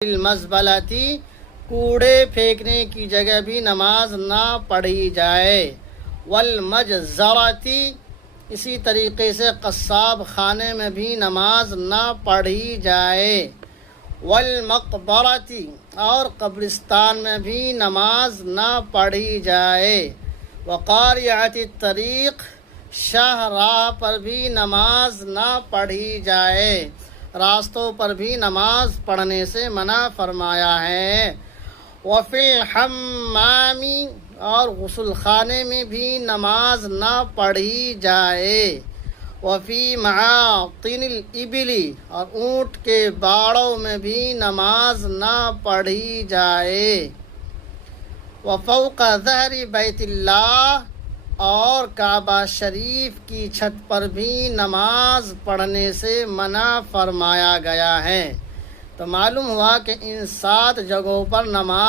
المزبلتی کوڑے پھینکنے کی جگہ بھی نماز نہ پڑھی جائے، والمجزرتی اسی طریقے سے قصاب خانے میں بھی نماز نہ پڑھی جائے، والمقبرتی اور قبرستان میں بھی نماز نہ پڑھی جائے، وقاریعۃ الطریق شاہراہ پر بھی نماز نہ پڑھی جائے، راستوں پر بھی نماز پڑھنے سے منع فرمایا ہے، وفی الحمام اور غسل خانے میں بھی نماز نہ پڑھی جائے، وفی معاطن الابل اور اونٹ کے باڑوں میں بھی نماز نہ پڑھی جائے، وفوق ظہر بیت اللہ اور کعبہ شریف کی چھت پر بھی نماز پڑھنے سے منع فرمایا گیا ہے۔ تو معلوم ہوا کہ ان 7 جگہوں پر نماز